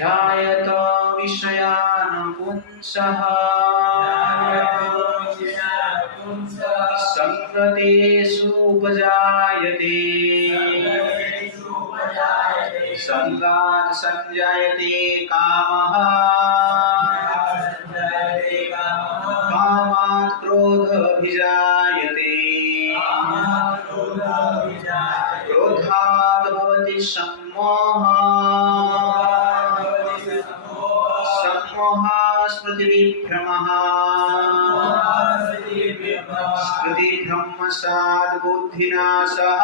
ध्यायत विषयान् पुंसः संगतेषु उपजायते संगात् संजायते कामः कामात् क्रोधोऽभिजायते क्रोधात् भवति सम्मोहः सम्मोहात् स्मृतिविभ्रमः स्मृतिभ्रंशात् बुद्धिनाशः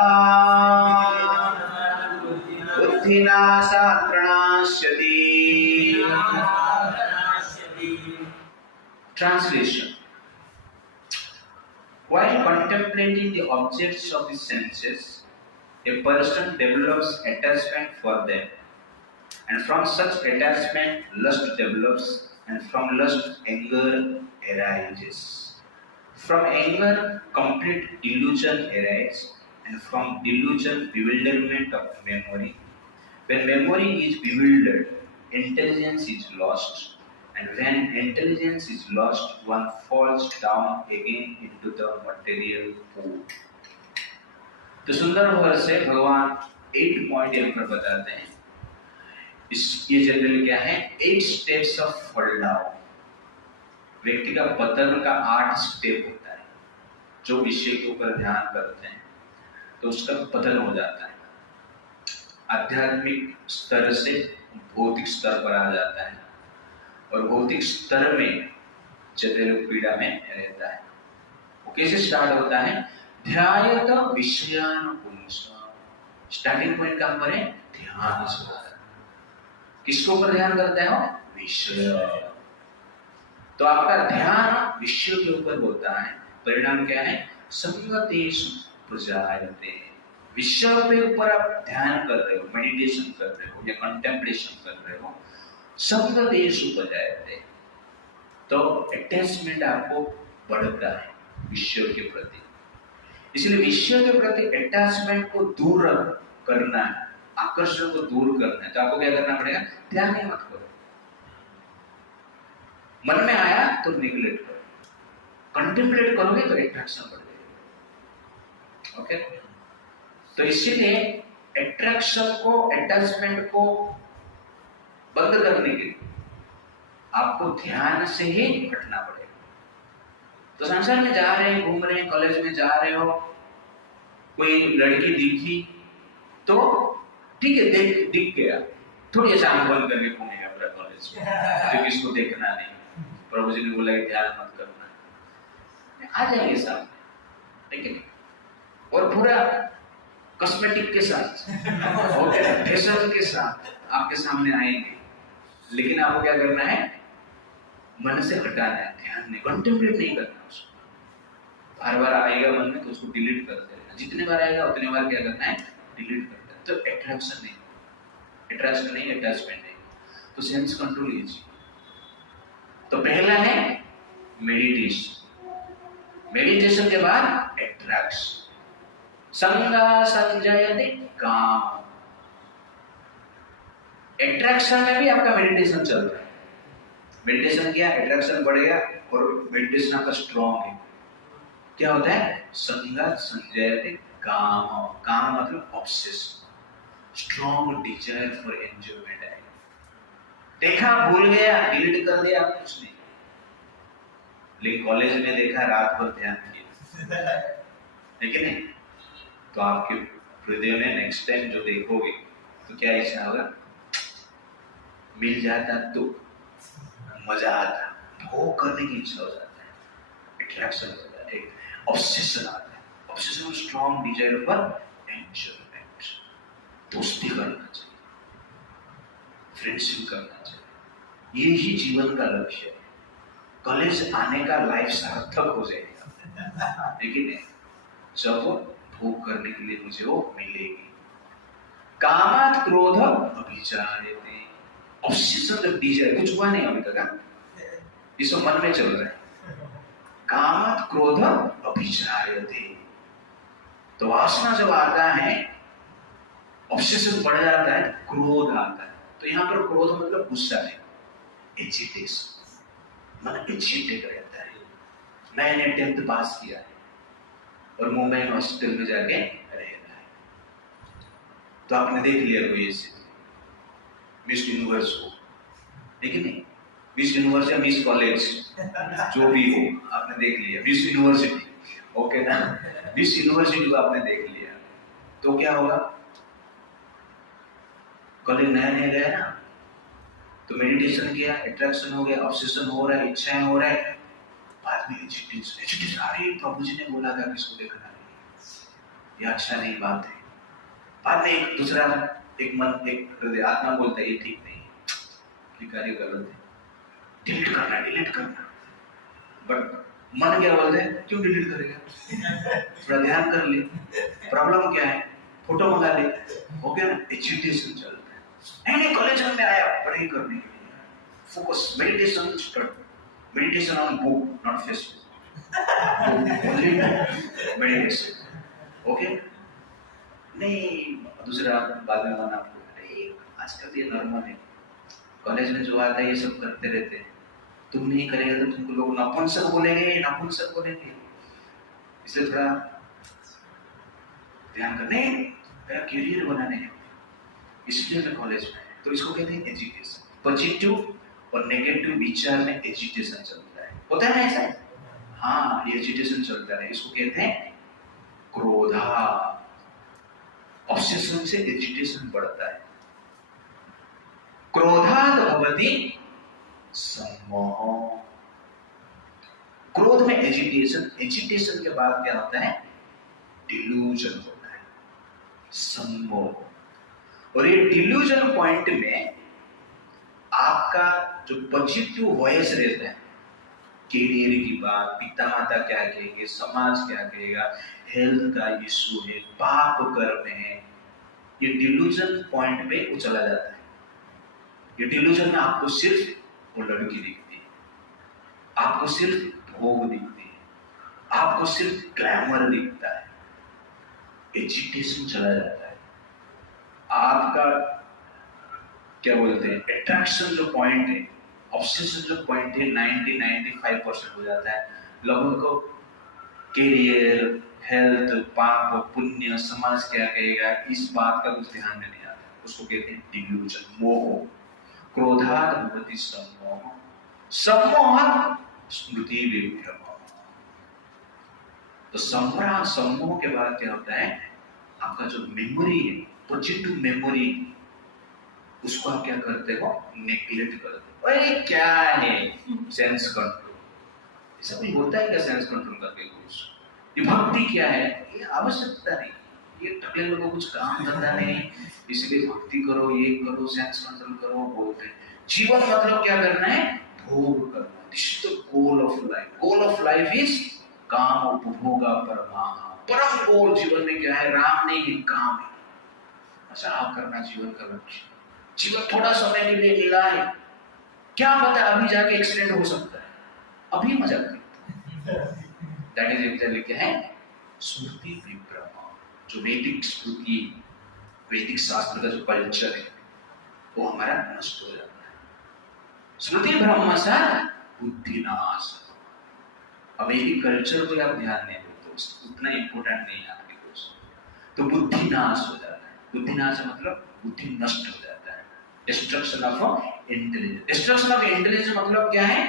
बुद्धिनाशात् प्रणश्यति। Translation. While contemplating the objects of the senses, a person develops attachment for them, and from such attachment lust develops, and from lust anger arises. From anger complete delusion arises, and from delusion bewilderment of memory. When memory is bewildered, intelligence is lost, and when intelligence is lost, one falls down again into the material pool. तो सुंदर वर्ष है, भगवान 8 point यहाँ पर बताते हैं। ये जनरली क्या है? 8 स्टेप्स ऑफ फॉल डाउन। व्यक्ति का पतन का 8 स्टेप होता है। जो विषय के ऊपर ध्यान करते हैं तो उसका पतन हो जाता है। आध्यात्मिक स्तर से भौतिक स्तर पर आ जाता है, और भौतिक स्तर में जनरली पीड़ा में रहता है। वो कैसे स्टार्ट होता है? ध्यायत विषयान् पुंसः। स्टार्टिंग पॉइंट कहां पर है? ध्यान से। किसके ऊपर ध्यान करते हो? विषय। तो आपका ध्यान विषय के ऊपर होता है, परिणाम क्या है? संगतेषु उपजायते। विषय के ऊपर आप ध्यान कर रहे हो, मेडिटेशन कर रहे हो या कंटेम्पलेशन कर रहे हो, संगतेषु उपजायते, तो अटैचमेंट आपको बढ़ता है विषय के प्रति। इसलिए विषय के प्रति अटैचमेंट को दूर करना है, आकर्षण को दूर करना है, तो आपको क्या करना पड़ेगा? ध्यान ही मत करो। मन में आया तो निग्लेक्ट करो, कंटेम्पलेट करोगे तो अट्रैक्शन बढ़ जाएगी। ओके, तो इसीलिए अट्रैक्शन को, अटैचमेंट को बंद करने के लिए आपको ध्यान से ही हटना पड़ेगा। तो संसार में जा रहे हैं, घूम रहे हैं, कॉलेज में जा रहे हो, कोई लड़की दिखी तो ठीक है, दिख गया, थोड़ी ऐसा आंख बंद करके घूमेगा पूरा कॉलेज में, जो किसको देखना नहीं। प्रभु जी ने बोला कि ध्यान मत करना, आ जाएंगे सामने, ठीक है, और पूरा कॉस्मेटिक के साथ, फैशन के साथ आपके सामने आएंगे, लेकिन आपको क्या करना है? मन से हटाना है, ध्यान नहीं, कंटेम्पलेट नहीं करना उसको। बार बार आएगा मन में तो उसको डिलीट कर देना, जितने बार आएगा उतने बार क्या करना है? डिलीट कर देना। तो अट्रैक्शन नहीं, अटैचमेंट नहीं। तो सेंस कंट्रोल लीजिए। तो पहला है मेडिटेशन, मेडिटेशन के बाद अट्रैक्शन। संगा संजयते काम। अट्रैक्शन में भी आपका मेडिटेशन चल रहा है। मेडिटेशन किया, अट्रैक्शन बढ़ गया, और मेडिटेशन आपका स्ट्रॉन्ग है। क्या होता है? संगा संजयते काम। काम मतलब obsession, strong desire for enjoyment है। देखा, भूल गया, डिलीट कर दिया, कुछ नहीं। लेकिन कॉलेज में देखा, रात भर ध्यान किया, है कि नहीं? तो आपके हृदय में नेक्स्ट टाइम जो देखोगे तो क्या इच्छा होगा? मिल जाता तो मजा आता, भोग करने की इच्छा हो जाता है, अट्रैक्शन हो जाता है, ऑब्सेशन आता है। Obsession strong desire for enjoyment. दोस्ती करना चाहिए, फ्रेंडशिप करना चाहिए, ये ही जीवन का लक्ष्य है। कॉलेज आने का लाइफ सार्थक हो जाएगा, लेकिन जब भोग करने के लिए मुझे वो मिलेगी। कामात् क्रोध अभिजायते। ऑब्सेशन डिजायर, कुछ हुआ नहीं अभी तक, इसको मन में चल रहा है। कामात् क्रोध अभिजायते, तो वासना जब आता है, ऑब्सेशन बढ़ जाता है, क्रोध आता है। तो यहाँ पर क्रोध मतलब गुस्सा है, एजिटेशन, मन एजिटेट रहता है। मैंने 10th पास किया है और मुंबई हॉस्टल में जाके रह रहा है, तो आपने देख लिया कोई ऐसे मिस यूनिवर्स हो, लेकिन नहीं, मिस यूनिवर्स या मिस कॉलेज जो भी हो आपने देख लिया, मिस यूनिवर्सिटी, ओके ना, मिस यूनिवर्सिटी को आपने देख लिया, तो क्या होगा? कॉलेज नया नया गया ना, तो मेडिटेशन किया, अट्रैक्शन हो गया, ऑब्सेशन हो रहा है, इच्छाएं हो रहा है, बाद में एजिटेशन, अरे प्रभु जी ने बोला था किसको देखना नहीं, ये अच्छा नहीं बात है। बाद में एक दूसरा एक मन एक हृदय आत्मा बोलता है ये ठीक नहीं, ये कार्य गलत है, डिलीट करना। बट मन क्या बोलते हैं, क्यों डिलीट करेगा, थोड़ा ध्यान कर ले, प्रॉब्लम क्या है, फोटो मंगा ले, ओके ना, एजिटेशन चलता है। नहीं कॉलेज में आया पढ़ाई करने के लिए, focus, meditation start, meditation on book not Facebook, meditation, okay. नहीं दूसरा बाद में मन आपको, अरे आजकल ये नॉर्मल है, कॉलेज में जो आता है ये सब करते रहते हैं, तुम नहीं करेगा तो तुमको लोग नपुंसक बोलेंगे, इसलिए थोड़ा ध्यान करने, मेरा करियर बनाने है, इसलिए मैं कॉलेज में, तो इसको कहते हैं एजिटेशन। पॉजिटिव और नेगेटिव विचार में एजिटेशन चलता है, होता है ना ऐसा? हाँ, ये एजिटेशन चलता है, इसको कहते हैं क्रोधा। ऑब्सेशन से एजिटेशन बढ़ता है। क्रोधात् भवति सम्मोह। क्रोध में एजिटेशन, एजिटेशन के बाद क्या होता है? डिल्यूजन होता है, सम्मोह। और ये डिल्यूजन पॉइंट में आपका जो पॉजिटिव वॉइस रहता है, कैरियर की बात, पिता माता क्या कहेंगे, समाज क्या कहेगा, हेल्थ का इशू है, पाप कर्म है, ये डिल्यूजन पॉइंट पे वो चला जाता है। ये डिल्यूजन में आपको सिर्फ वो लड़की दिखती है, आपको सिर्फ भोग दिखती है, आपको सिर्फ ग्लैमर दिखता है, एजिटेशन चला जाता है। आपका क्या बोलते हैं, अट्रैक्शन जो पॉइंट है, ऑब्सेशन जो पॉइंट है, 90-95% हो जाता है। लोगों को कैरियर, हेल्थ, पाप, पुण्य, समाज क्या कहेगा, इस बात का कुछ ध्यान नहीं आता, उसको कहते हैं डिल्यूजन, मोह। क्रोधात् भवति सम्मोह, सम्मोहात् स्मृति विभ्रम। तो सम्मोह के बाद क्या होता है, आपका जो मेमोरी है, पॉजिटिव मेमोरी, उसको आप क्या करते हो, नेग्लेक्ट करते हो। अरे क्या है सेंस कंट्रोल, ऐसा कोई होता है क्या सेंस कंट्रोल करके कुछ? ये भक्ति क्या है, ये आवश्यकता नहीं, ये टकले लोगों को कुछ काम धंधा नहीं, इसलिए भक्ति करो, ये करो, सेंस कंट्रोल करो बोलते हैं। जीवन मतलब क्या करना है, भोग करना। This is the goal of life. Goal of life is काम उपभोगा परमाः। परम गोल जीवन में क्या है, राम नहीं है, काम है। अच्छा करना जीवन का लक्ष्य। जीवन थोड़ा समय के लिए मिला है, क्या पता अभी जाके एक्सीडेंट हो सकता है, अभी मजा करते। दैट इज एक्चुअली क्या है, स्मृति विभ्रम। जो वैदिक स्मृति, वैदिक शास्त्र का जो कल्चर है वो हमारा नष्ट हो जाता है। स्मृति भ्रमसात् बुद्धिनाश। अब वैदिक कल्चर को आप ध्यान नहीं देते, उतना इंपोर्टेंट नहीं है आपके कोर्स, तो बुद्धिनाश हो जाता है। बुद्धिनाश मतलब बुद्धि नष्ट हो जाता है, destruction of intelligence. Destruction of intelligence मतलब क्या है,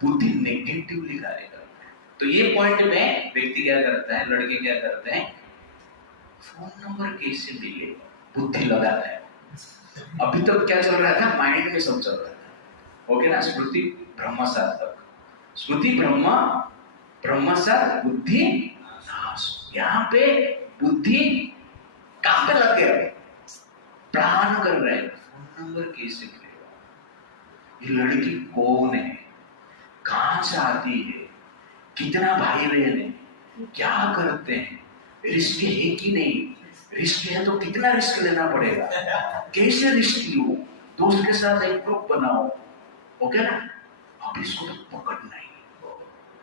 बुद्धि नेगेटिवली कार्य करता है। तो ये पॉइंट में व्यक्ति क्या करता है, लड़के क्या करते हैं, फोन नंबर कैसे मिले, बुद्धि लगाता है। अभी तक क्या चल रहा था, माइंड में सब चल रहा था, ओके ना। स्मृति भ्रमसात् तक, स्मृति भ्रमसात् बुद्धि नाश। यहाँ पे बुद्धि कहां पे लग गया, प्लान कर रहे हैं, फोन नंबर कैसे मिलेगा, ये लड़की कौन है, कहां से आती है, कितना भाई बहन है, क्या करते हैं, रिस्क है कि नहीं, रिस्क है तो कितना रिस्क लेना पड़ेगा, कैसे रिस्क लो, दोस्त के साथ एक ग्रुप बनाओ, ओके ना। अब इसको तो पकड़ना ही।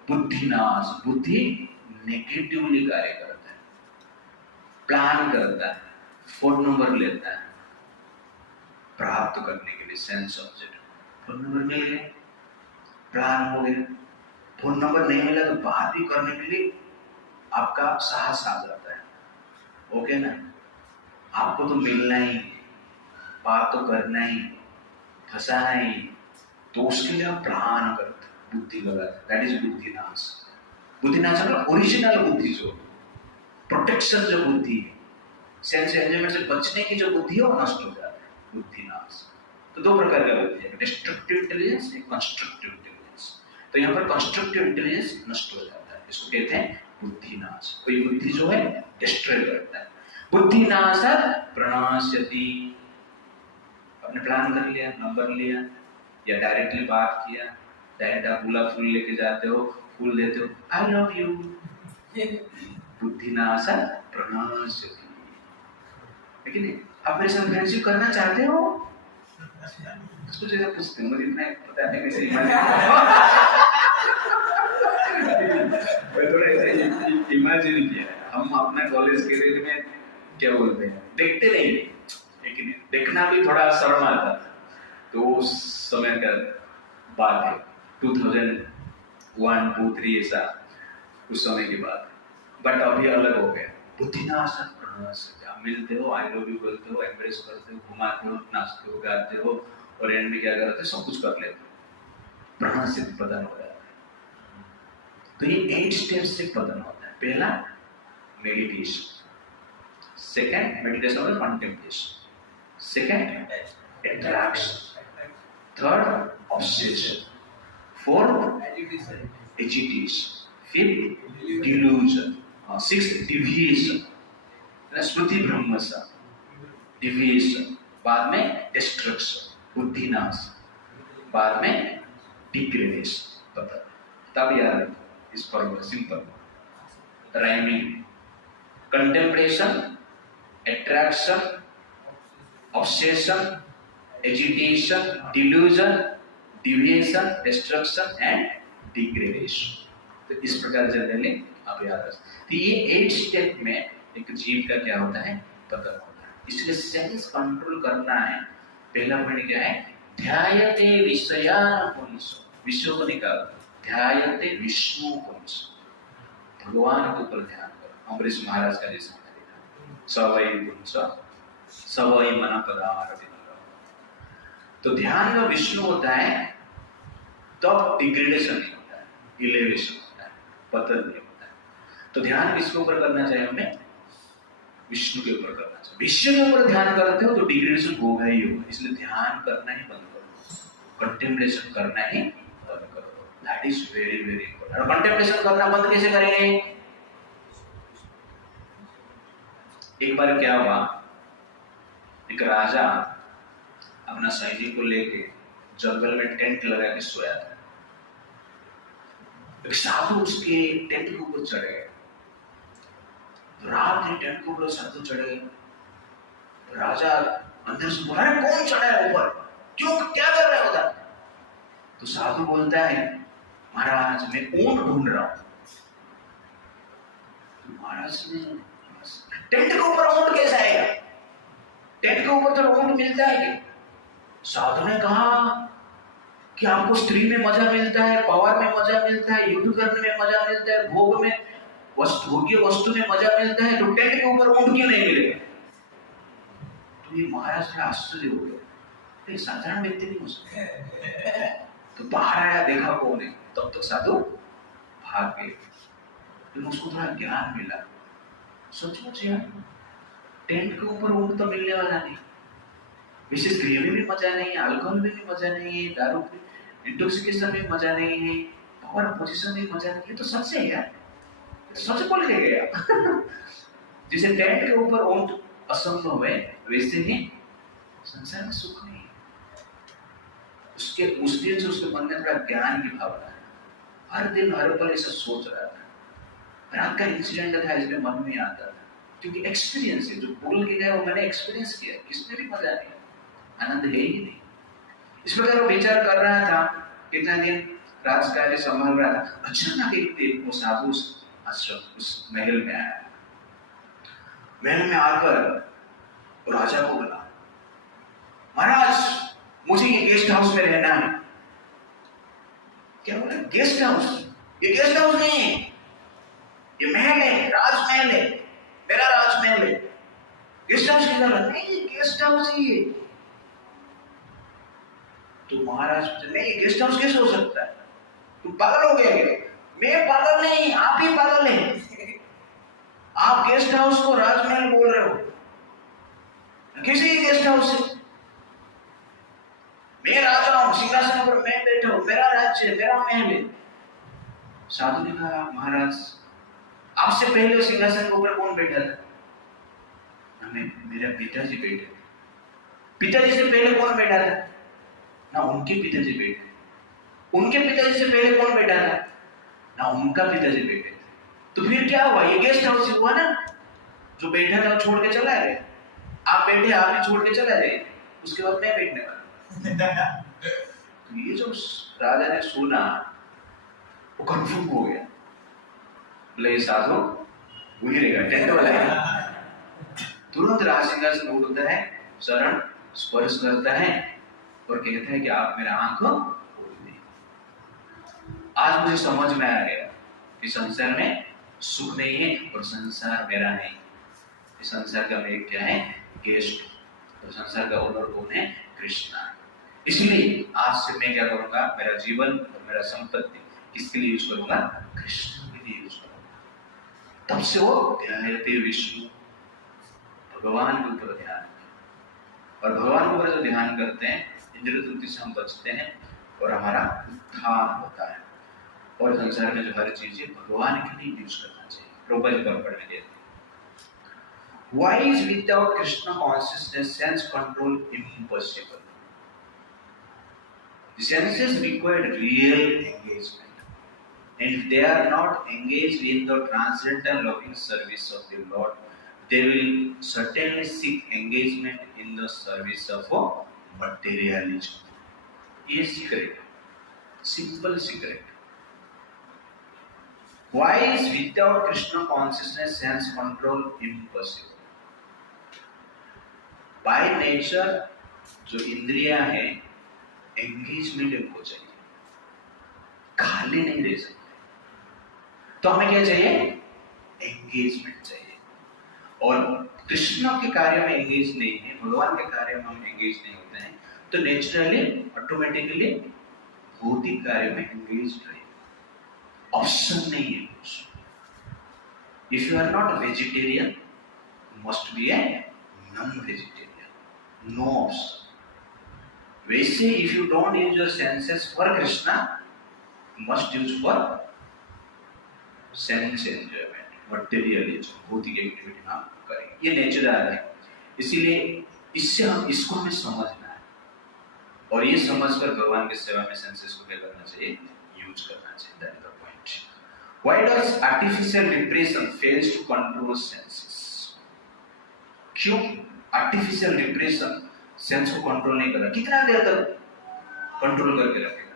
बुद्धिनाश, बुद्धि नेगेटिवली कार्य करता है, प्लान करता है, फोन नंबर लेता है, प्राप्त करने के लिए सेंस ऑब्जेक्ट। फोन नंबर मिल गया, प्लान हो गया। फोन नंबर नहीं मिला तो बात भी करने के लिए आपका साहस आ जाता है, ओके ना। आपको तो मिलना ही, बात तो करना ही, फंसाना ही, तो उसके लिए आप प्लान करते, बुद्धि लगाते। That is बुद्धिनाश। बुद्धिनाश मतलब ओरिजिनल बुद्धि, जो प्रोटेक्शन जो बुद्धि है, सेंस एंजॉयमेंट से बचने की जो बुद्धि है वो नष्ट हो जाता है, बुद्धिनाश। तो दो प्रकार का बुद्धि है, डिस्ट्रक्टिव इंटेलिजेंस, एक कंस्ट्रक्टिव इंटेलिजेंस। तो यहाँ पर कंस्ट्रक्टिव इंटेलिजेंस नष्ट हो जाता है, इसको कहते हैं बुद्धिनाश। कोई बुद्धि जो है डिस्ट्रॉय करता है। बुद्धिनाशात् प्रणाश्यति। आपने प्लान कर लिया, नंबर लिया, या डायरेक्टली बात किया, डायरेक्ट आप गुलाब फूल लेके जाते हो, फूल देते हो, आई लव यू, बुद्धिनाशात् प्रणाश्यति। लेकिन आप मेरे साथ फ्रेंडशिप करना चाहते हो? उसको जैसे पूछते हैं, मुझे इतना पता नहीं कैसे थोड़ा ऐसा इमेजिन किया। हम अपना कॉलेज कैरियर में क्या बोलते हैं, देखते नहीं, लेकिन देखना भी थोड़ा शर्म आता था। तो उस समय का बात है, 2001, 2, 3 ऐसा उस समय की बात। बट अभी अलग हो गया। बुद्धिनाशात् प्रणाश्यति। मिलते हो, आई लव यू बोलते हो, एम्ब्रेस करते हो, घुमाते हो, नाचते हो, गाते हो, और एंड में क्या करते हो, सब कुछ कर लेते हो। प्रणाश्यति, पतन हो जाता है। तो ये 8 स्टेप्स से पतन होता है। पहला मेडिटेशन, सेकंड मेडिटेशन और contemplation, second attraction, third obsession, fourth agitation, fifth delusion, sixth deviation, स्मृति भ्रमस, डिविएशन, बाद में डिस्ट्रक्शन, बुद्धिनाश, बाद में डिग्रेडेशन। पता तब याद इस formula simple rhyming. Contemplation, attraction, obsession, agitation, delusion, deviation, destruction and degradation. तो इस प्रकार जनरली आप याद रखें। तो ये 8 स्टेप में एक जीव का क्या होता है, पतन होता है। इसलिए सेंस कंट्रोल करना है। पहला पॉइंट क्या है, ध्यायते विषयान् पुंसो, विषयों को निकाल, ध्यायते विष्णु पुंसो, भगवान के ऊपर ध्यान करो। अम्बरीश महाराज का जैसा सवै पुंसो सवै मन पदारविंदो। तो ध्यान में विष्णु होता है, तब डिग्रेडेशन नहीं होता है, इलेवेशन होता है, पतन नहीं होता है। तो ध्यान किसके ऊपर करना चाहिए, हमें विष्णु के ऊपर करना चाहिए। विष्णु के ऊपर ध्यान करते हो तो डिग्रेडेशन होगा ही होगा। इसलिए ध्यान करना ही बंद करो, कंटेम्पलेशन करना ही बंद करो। That is very very important. और कंटेम्पलेशन करना बंद कैसे करेंगे? एक बार क्या हुआ, एक राजा अपना सैनिक को लेके जंगल में टेंट लगा के सोया था। एक साधु उसके टेंट के ऊपर चढ़ गए। रात में टेंट के ऊपर साधु चढ़ गए। राजा अंदर से बोला, अरे कौन चढ़ा है ऊपर, क्यों, क्या कर रहे हो उधर? तो साधु बोलता है, महाराज मैं ऊंट ढूंढ रहा हूं। तो महाराज ने, टेंट के ऊपर ऊंट कैसे आएगा? टेंट के ऊपर तो ऊंट मिलता है क्या? साधु ने कहा कि आपको स्त्री में मजा मिलता है, पावर में मजा मिलता है, युद्ध करने में मजा मिलता है, भोग में, भोग्य वस्तु में मजा मिलता है, तो टेंट के ऊपर ऊंट क्यों नहीं मिलेगा? तो ये महाराज ने आश्चर्य हो गया, साधारण व्यक्ति नहीं हो सकता। तो बाहर आया, देखा कौन है, तब तो साधु भाग गए। तो उसको थोड़ा ज्ञान मिला, सचमुच यार टेंट के ऊपर ऊंट तो मिलने वाला नहीं, विशेष क्रिया में भी मजा नहीं है, अल्कोहल में भी मजा नहीं है, दारू में इंटॉक्सिकेशन में मजा नहीं है, पावर पोजीशन में मजा नहीं है। तो सच है यार, सच बोल के गया। जिसे टेंट के ऊपर ऊंट असंभव है, वैसे ही संसार में सुख नहीं है। उसके उस दिन से उसके मन में थोड़ा ज्ञान की भावना है, हर दिन हर पल ऐसा सोच रहा था। रात का इंसिडेंट था, इसमें मन में आता था, क्योंकि एक्सपीरियंस है, जो बोल के गया वो मैंने एक्सपीरियंस किया, किसने भी मजा नहीं, आनंद है ही नहीं। इस प्रकार वो विचार कर रहा था, कितना दिन राजकार्य संभाल रहा था। अचानक एक दिन वो साधु आश्रम उस महल में आया। महल में आकर राजा को बोला, महाराज मुझे ये गेस्ट हाउस में रहना है। क्या बोला? Guest house? ये गेस्ट हाउस नहीं है, ये महल है, राजमहल है, मेरा राजमहल है। गेस्ट हाउस की जरूरत नहीं, गेस्ट हाउस ही है। तो महाराज नहीं, ये गेस्ट हाउस कैसे हो सकता है? तुम पागल हो गए? मैं पागल नहीं, आप ही पागल हैं। आप गेस्ट हाउस को राजमहल बोल रहे हो, किसी गेस्ट हाउस से? मैं राजा हूं, सिंहासन पर मैं बैठा हूं, मेरा राज्य है, मेरा महल है। साधु ने कहा महाराज आपसे पहले सिंहासन के ऊपर कौन बैठा था? मेरा पिताजी बैठे। पिताजी से पहले कौन बैठा था? ना उनके पिताजी बैठे। उनके पिताजी से पहले कौन बैठा था? ना उनका पिताजी बैठे। तो फिर क्या हुआ? ये गेस्ट हाउस हुआ ना। जो बैठा था छोड़ के चला गया। आप बैठे, आप भी छोड़ के चला जाए, उसके बाद मैं बैठने वाला। तो ये जो राजा ने सुना वो कंफ्यूज हो गया। बोले साधु वही रहेगा, टेंट वाला है। तुरंत राज सिंहासन उठता है, शरण स्पर्श करता है और कहता है कि आप मेरा आंख खोल दे। आज मुझे समझ में आ गया कि संसार में सुख नहीं है और संसार मेरा नहीं। इस संसार का मैं क्या है? गेस्ट। और संसार का ओनर कौन है? कृष्णा। इसलिए आज से मैं क्या करूंगा? मेरा जीवन और मेरा संपत्ति किसके लिए यूज करूंगा? कृष्ण के लिए यूज करूंगा। तब से वो ध्यायते विष्णु, भगवान के ऊपर ध्यान। और भगवान के ऊपर जो ध्यान करते हैं, इंद्रिय तृप्ति से हम बचते हैं और हमारा उत्थान होता है। और संसार में जो हर चीज है भगवान के लिए यूज करना चाहिए। प्रभुपाद जी पढ़ने देते हैं। Why is without Krishna consciousness sense control impossible? The senses require real engagement, and if they are not engaged in the transcendental loving service of the Lord, they will certainly seek engagement in the service of materialism. ये secret, simple secret. Why is without Krishna consciousness sense control impossible? By nature जो इंद्रियां हैं engagement इनको चाहिए, खाली नहीं रह सकते। तो हमें क्या चाहिए? एंगेजमेंट चाहिए। और कृष्ण के कार्य में एंगेज नहीं है, भगवान के कार्य में हम एंगेज नहीं होते हैं, तो नेचुरली ऑटोमेटिकली भौतिक कार्य में एंगेज रहे। ऑप्शन नहीं है कुछ। If you are not vegetarian must be a non vegetarian, no option. वैसे if you don't use your senses for Krishna, must use for sense enjoyment, materialism, भौतिक एक्टिविटी हम करेंगे। ये नेचुरल है। इसीलिए इससे हम इसको हमें समझना है और ये समझकर भगवान की सेवा में सेंसेस को क्या करना चाहिए? यूज करना चाहिए। That is the point. Why does artificial repression fails to control senses? क्यों आर्टिफिशियल रिप्रेशन सेंस को कंट्रोल नहीं कर रहा? कितना देर तक कंट्रोल करके रखेगा?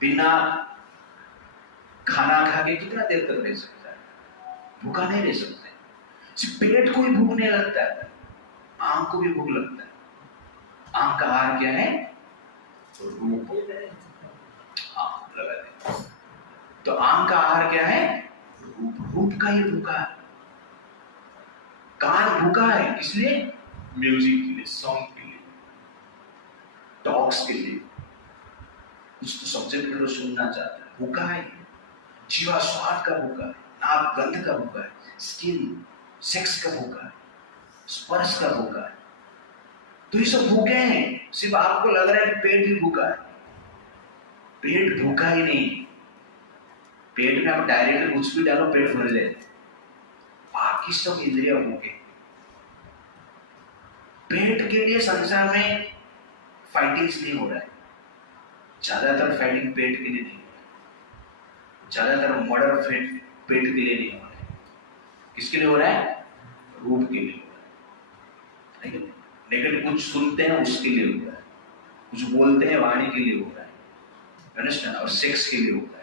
बिना खाना खा के कितना देर तक रह सकता है? भूखा नहीं रह सकते। सिर्फ पेट को ही भूख नहीं लगता है, आंख को भी भूख लगता है। आंख का आहार क्या है? रूप। हाँ लगा दे। तो आंख का आहार क्या है? रूप। रूप का ही भूखा है। कान भूखा है, इसलिए म्यूजिक के लिए, सॉन्ग के लिए, टॉक्स के लिए, कुछ तो सब्जेक्ट में तो सुनना चाहता है, भूखा है। जीवा स्वाद का भूखा है, नाक गंध का भूखा है, स्किन सेक्स का भूखा है, स्पर्श का भूखा है। तो ये सब भूखे हैं। सिर्फ आपको लग रहा है कि पेट भी भूखा है। पेट भूखा ही नहीं। पेट में आप डायरेक्ट कुछ भी डालो पेट भर जाए। बाकी सब इंद्रिया भूखे। पेट के लिए संसार में फाइटिंग्स नहीं हो रहा है। ज्यादातर फाइटिंग पेट के लिए नहीं हो रहा है। ज्यादातर मर्डर पेट के लिए नहीं हो रहा है। किसके लिए हो रहा है? रूप के लिए हो रहा है। लेकिन कुछ सुनते हैं उसके लिए हो रहा है, कुछ बोलते हैं वाणी के लिए हो रहा है, अंडरस्टैंड? और सेक्स के लिए हो रहा है।